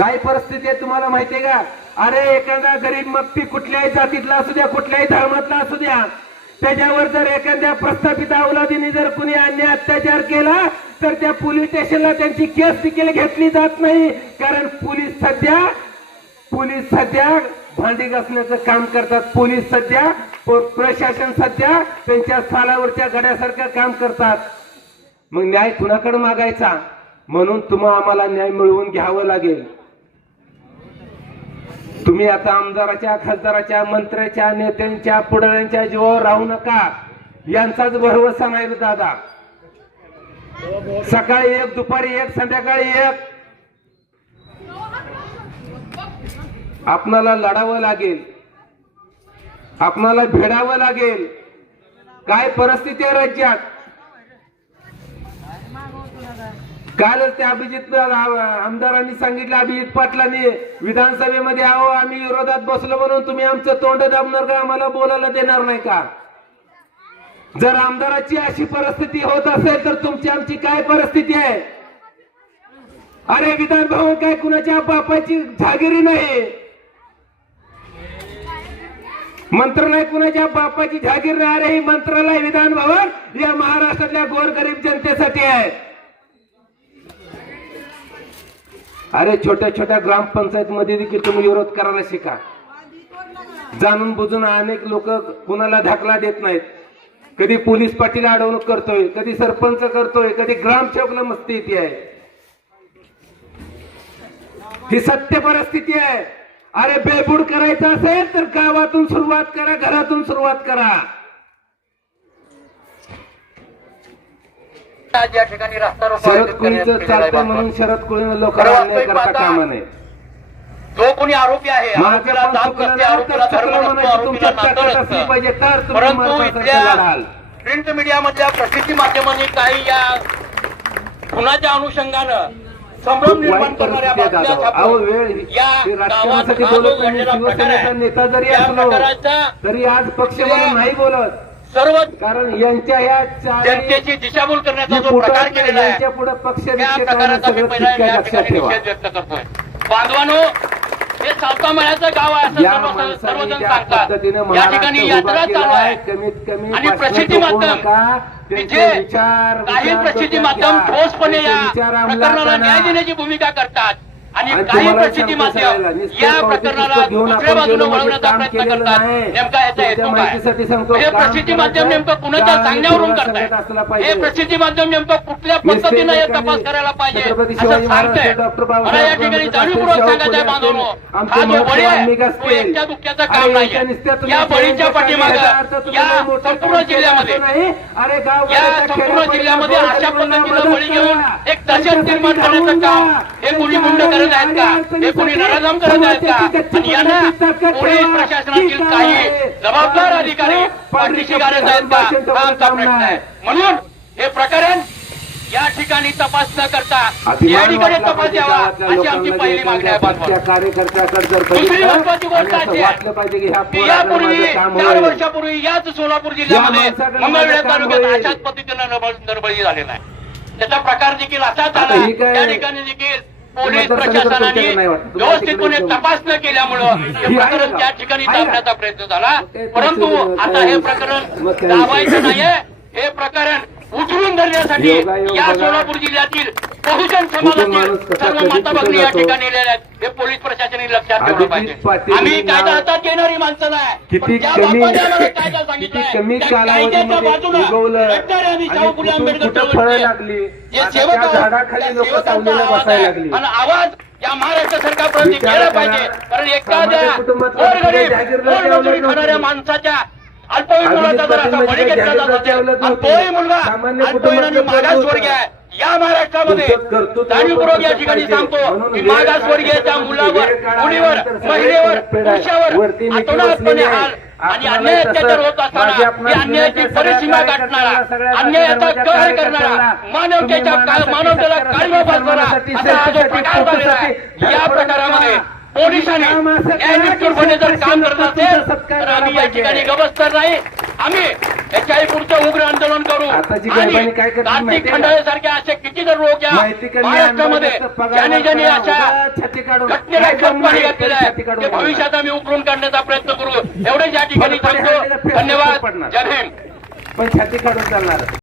काय परिस्थिती आहे तुम्हाला माहितीये का? अरे एखादा गरीब मक्ती कुठल्याही जातीतला असू द्या कुठल्याही धर्मातला असू द्या त्याच्यावर जर एखाद्या प्रस्थापित अवलादीने जर कुणी अन्य अत्याचार केला तर त्या पोलीस स्टेशनला त्यांची केस देखील घेतली जात नाही. कारण पोलीस सध्या पोलीस सध्या भांडी घासण्याचं काम करतात. पोलीस सध्या प्रशासन सध्या त्यांच्या स्थानावरच्या गड्यासारखं काम करतात. मग न्याय कुणाकडे मागायचा? म्हणून तुम्हा आम्हाला न्याय मिळवून घ्यावं लागेल. तुम्ही आता आमदाराच्या खासदाराच्या मंत्र्याच्या नेत्यांच्या पुढाऱ्यांच्या जीवावर राहू नका. यांचाच भरवसा नाही दादा. सकाळी एक दुपारी एक संध्याकाळी एक. आपणाला लढावं लागेल. आपणाला भेडावं लागेल. काय परिस्थिती आहे राज्यात? कालच त्या अभिजित आमदारांनी सांगितलं अभिजित पाटलांनी विधानसभेमध्ये आहो आम्ही विरोधात बसलो म्हणून तुम्ही आमचं तोंड दाबणार का? आम्हाला बोलायला देणार नाही का? जर आमदाराची अशी परिस्थिती होत असेल तर तुमची आमची काय परिस्थिती आहे? अरे विधान भवन काय कुणाच्या बापाची जागिरी नाही? मंत्रालय कुणाच्या बापाची जागीर नाही? अरे ही मंत्रालय विधान भवन या महाराष्ट्रातल्या गोरगरीब जनतेसाठी आहे. अरे छोट्या छोट्या ग्रामपंचायत मध्ये देखील तुम्ही विरोध करायला शिका. जाणून बुजून अनेक लोक कुणाला धाकला देत नाहीत. कधी पोलीस पाटील अडवणूक करतोय कधी सरपंच करतोय कधी ग्रामसेवकला मस्ती येते आहे. ही सत्य परिस्थिती आहे. अरे बेबूड करायचं असेल तर गावातून सुरुवात करा घरातून सुरुवात करा. ठिकाणी शरद कुळीचं चालतं. म्हणून शरद कुळीनं लोकांना अन्याय करता कामा नये. जो कोणी आरोपी आहे आरोपीला नसते आरोपीला धर्म नसतो आरोपीला नातं नसतं. तुम्ही परंतु इथल्या प्रिंट मीडियामधल्या प्रसिद्धी माध्यमांनी काही या खुनाच्या अनुषंगानं संभ्रम निर्माण करणाऱ्या बातम्या या नेता जरी असलो तरी आज पक्ष म्हणून नाही बोलत. सर्व कारण यांच्या चारी- जनतेची दिशाभूल करण्याचा जी जो प्रकार केलेला आहे पुढे पक्ष त्या प्रकाराचा मी पहिला या ठिकाणी निषेध व्यक्त करतोय. बांधवानो हे सावता मळ्याचं गाव आहे असं या सर्वजण सांगतात. या ठिकाणी यात्रा चालू आहे, कमीत कमी आणि प्रसिद्धी माध्यम विचार काही प्रसिद्धी माध्यम. ठोसपणे या प्रकरणाला. न्याय देण्याची भूमिका करतात. आणि काही प्रसिद्धी माध्यम या प्रकरणाला दुसऱ्या बाजूने वळवण्याचा प्रयत्न करतात नाही. नेमका याचा हेतू काय हे प्रसिद्धी माध्यम नेमकं कुणाच्या त्या सांगण्यावरून करताय हे. प्रसिद्धी माध्यम नेमकं कुठल्या पद्धतीनं हे तपास करायला पाहिजे असं सांगतंय मला या ठिकाणी जाणीवपूर्वक सांगायचं आहे बांधवांनो हा जो बळी आहे तो. एकट्या दुःख्याचं काम तुम्ही या बळीच्या पाठीमागं या संपूर्ण जिल्ह्यामध्ये नाही. या संपूर्ण जिल्ह्यामध्ये अशा पद्धतीनं बळी घेऊन. एक दहशत निर्माण करण्याचं. काम हे कोणी मुंड करत आहेत का? हे कोणी नराधम करत आहेत का? आणि यांना पोलीस प्रशासनातील काही जबाबदार अधिकारी पाठीशी घालत आहेत का? हा आमचा प्रश्न आहे. म्हणून हे प्रकरण या ठिकाणी तपास न करता या ठिकाणी तपास द्यावा अशी आमची पहिली मागणी आहे दुसरी महत्वाची गोष्ट अशी आहे. यापूर्वी चार. वर्षापूर्वी याच सोलापूर जिल्ह्यामध्ये मंगळवेढा तालुक्यात. अशाच पद्धतीनं नरबळ- झालेला आहे. त्याचा प्रकार देखील असाच आता आला त्या ठिकाणी देखील पोलीस प्रशासनाने व्यवस्थितपणे तपास न केल्यामुळं हे प्रकरण? त्या ठिकाणी? दाबण्याचा प्रयत्न झाला परंतु आता हे प्रकरण दाबायचं? नाहीये हे प्रकरण उचलून धरण्यासाठी या. सोलापूर जिल्ह्यातील कसा सर्व माता भगिनी या? ठिकाणी हे पोलीस प्रशासनाने लक्षात ठेवलं पाहिजे आम्ही कायदा हातात घेणारी माणसं नाही किती कमी कायदा आणि आवाज या महाराष्ट्र सरकारपर्यंत करा. पाहिजे कारण एखाद्या नव्हतं. माणसाच्या अल्पवयीन मुलाचा जर असा बळी घेतला जात असेल तोही मुलगा अल्पवयीन आणि मागासवर्गीय होतं. आहे या महाराष्ट्रामध्ये जाणीवपूर्वक या ठिकाणी? सांगतो की मागासवर्गीयच्या मुलावर मुलीवर महिलेवर. पुरुषावर आतोनातपणे आहे. हाल आणि अन्याय अत्याचार होत असताना अन्यायाची परिसीमा गाठणारा अन्यायाचा कहर करणारा मानवतेच्या मानवतेला काळीमा सन्मानासाठी, असा हा जो प्रकार झालेला आहे या प्रकारामध्ये. पोलिसांनी जर काम करत असेल तर आम्ही या ठिकाणी. गबसतर नाही आम्ही याच्याही पुढचं उग्र आंदोलन करू. आणि कार्तिक का? खंडाळेसारखे असे किती जर लोक या महाराष्ट्रामध्ये ज्यांनी ज्यांनी अशा घटनेला खतपाणी नाही, घातलेलं आहे ते. भविष्यात आम्ही उकरून काढण्याचा प्रयत्न करू. एवढेच या ठिकाणी थांबतो. धन्यवाद. जय भीम पण छाती काढून चालणार.